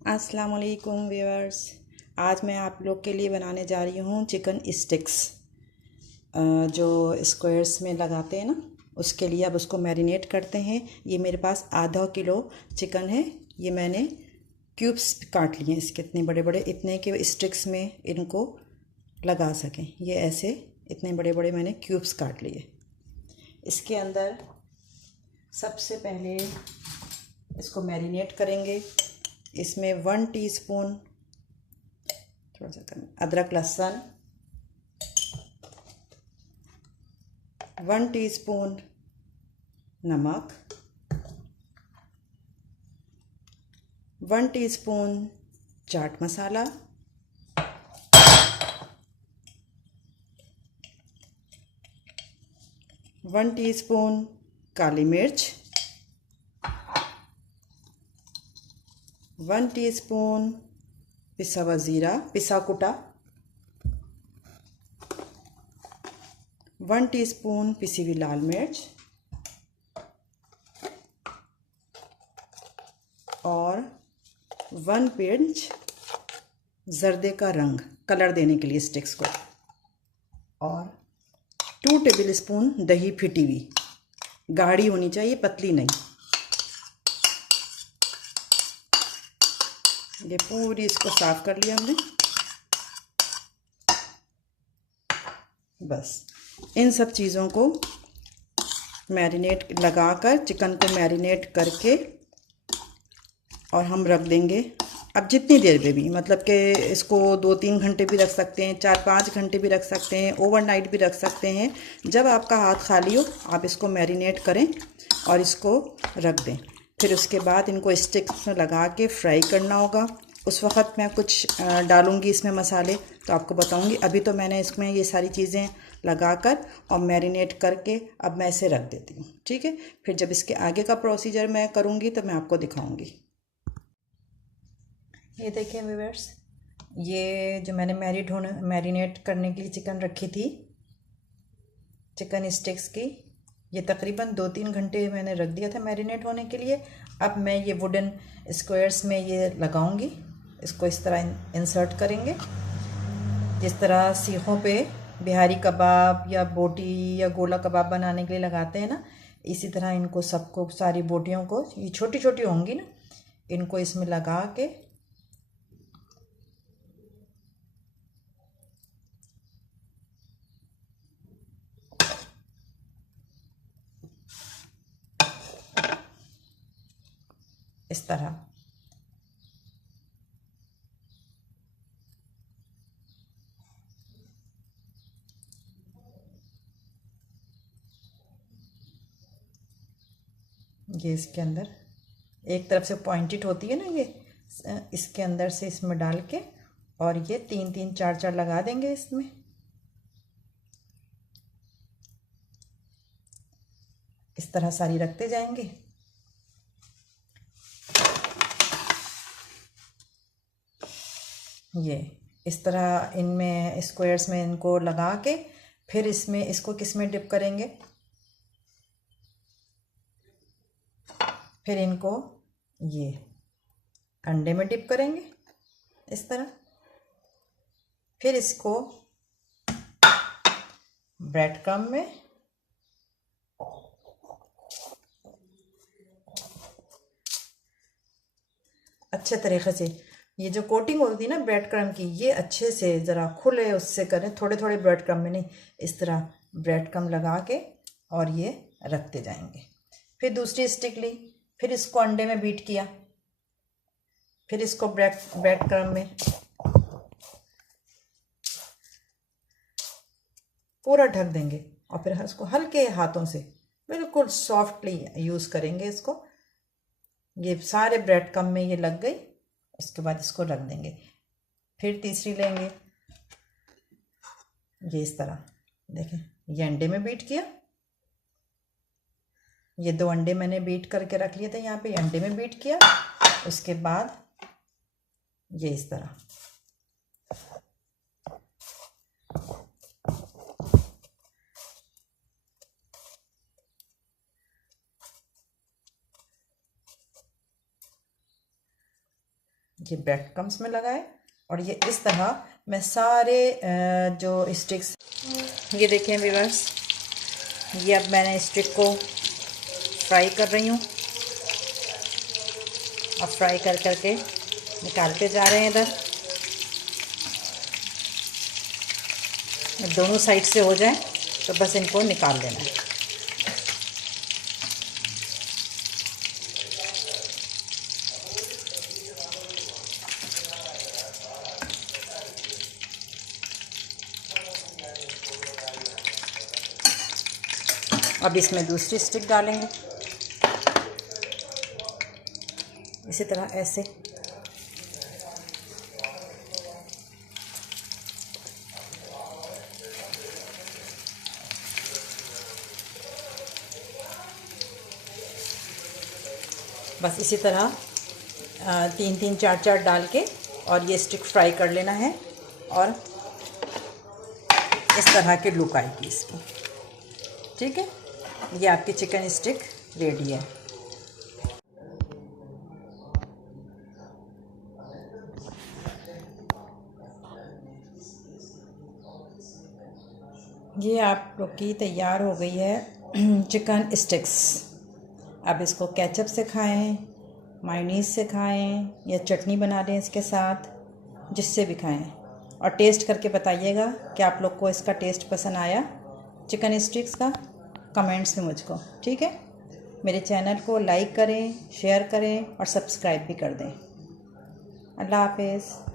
अस्सलाम वालेकुम व्यूअर्स। आज मैं आप लोग के लिए बनाने जा रही हूँ चिकन स्टिक्स, जो स्क्वायर्स में लगाते हैं ना, उसके लिए अब उसको मैरिनेट करते हैं। ये मेरे पास आधा किलो चिकन है। ये मैंने क्यूब्स काट लिए इसके, इतने बड़े बड़े, इतने के स्टिक्स में इनको लगा सकें। ये ऐसे इतने बड़े बड़े मैंने क्यूब्स काट लिए। इसके अंदर सबसे पहले इसको मैरिनेट करेंगे। इसमें 1 टीस्पून थोड़ा सा कम अदरक लहसुन, 1 टीस्पून नमक, 1 टीस्पून चाट मसाला, 1 टीस्पून काली मिर्च, 1 टीस्पून पिसा हुआ ज़ीरा, पिसा कुटा, 1 टीस्पून पिसी हुई लाल मिर्च और 1 पिंच जर्दे का रंग कलर देने के लिए स्टिक्स को, और 2 टेबल स्पून दही फिटी हुई, गाढ़ी होनी चाहिए, पतली नहीं। ये पूरी इसको साफ कर लिया हमने। बस इन सब चीज़ों को मैरिनेट लगाकर, चिकन को मैरिनेट करके और हम रख देंगे। अब जितनी देर में भी, मतलब कि इसको 2-3 घंटे भी रख सकते हैं, 4-5 घंटे भी रख सकते हैं, ओवरनाइट भी रख सकते हैं। जब आपका हाथ खाली हो आप इसको मैरिनेट करें और इसको रख दें। फिर उसके बाद इनको स्टिक्स में लगा के फ्राई करना होगा। उस वक़्त मैं कुछ डालूँगी इसमें मसाले, तो आपको बताऊँगी। अभी तो मैंने इसमें ये सारी चीज़ें लगाकर और मैरिनेट करके अब मैं इसे रख देती हूँ, ठीक है। फिर जब इसके आगे का प्रोसीजर मैं करूँगी तो मैं आपको दिखाऊँगी। ये देखिए व्यूअर्स, ये जो मैंने मैरिनेट करने के लिए चिकन रखी थी, चिकन स्टिक्स की, ये तकरीबन 2-3 घंटे मैंने रख दिया था मैरिनेट होने के लिए। अब मैं ये वुडन स्क्वायर्स में ये लगाऊंगी। इसको इस तरह इंसर्ट करेंगे, जिस तरह सीखों पे बिहारी कबाब या बोटी या गोला कबाब बनाने के लिए लगाते हैं ना, इसी तरह इनको सबको, सारी बोटियों को, ये छोटी छोटी होंगी ना, इनको इसमें लगा के इस तरह ये इसके अंदर एक तरफ से पॉइंटेड होती है ना, ये इसके अंदर से इसमें डाल के, और ये 3-3 4-4 लगा देंगे इसमें। इस तरह सारी रखते जाएंगे। ये इस तरह इनमें स्क्वायर्स में इनको लगा के, फिर इसमें इसको किस में डिप करेंगे, फिर इनको ये अंडे में डिप करेंगे इस तरह। फिर इसको ब्रेड क्रम्ब में, अच्छे तरीके से, ये जो कोटिंग होती है ना ब्रेड क्रम्ब की, ये अच्छे से ज़रा खुले उससे करें, थोड़े थोड़े ब्रेड क्रम्ब में नहीं, इस तरह ब्रेड क्रम्ब लगा के और ये रखते जाएंगे। फिर दूसरी स्टिक ली, फिर इसको अंडे में बीट किया, फिर इसको ब्रेड ब्रेड क्रम्ब में पूरा ढक देंगे, और फिर इसको हल्के हाथों से बिल्कुल सॉफ्टली यूज़ करेंगे इसको। ये सारे ब्रेड क्रम्ब में ये लग गई। उसके बाद इसको रख देंगे। फिर तीसरी लेंगे, ये इस तरह देखें, ये अंडे में बीट किया, ये 2 अंडे मैंने बीट करके रख लिए थे यहाँ पे, अंडे में बीट किया। उसके बाद ये इस तरह ये ब्रेड क्रम्स में लगाए और ये इस तरह मैं सारे जो स्टिक्स, ये देखिए व्यूअर्स, ये अब मैंने स्टिक को फ्राई कर रही हूँ। अब फ्राई कर करके निकालते जा रहे हैं इधर, दोनों साइड से हो जाए तो बस इनको निकाल लेना है। अब इसमें दूसरी स्टिक डालेंगे इसी तरह ऐसे। बस इसी तरह 3-3 4-4 डाल के और ये स्टिक फ्राई कर लेना है और इस तरह की लुक आएगी इसकी। ठीक है, ये आपकी चिकन स्टिक रेडी है। ये आप लोग की तैयार हो गई है चिकन स्टिक्स। अब इसको केचप से खाएं, मायोनीज से खाएं या चटनी बना लें इसके साथ, जिससे भी खाएं। और टेस्ट करके बताइएगा कि आप लोग को इसका टेस्ट पसंद आया चिकन स्टिक्स का, कमेंट्स में मुझको। ठीक है, मेरे चैनल को लाइक करें, शेयर करें और सब्सक्राइब भी कर दें। अल्लाह हाफिज़।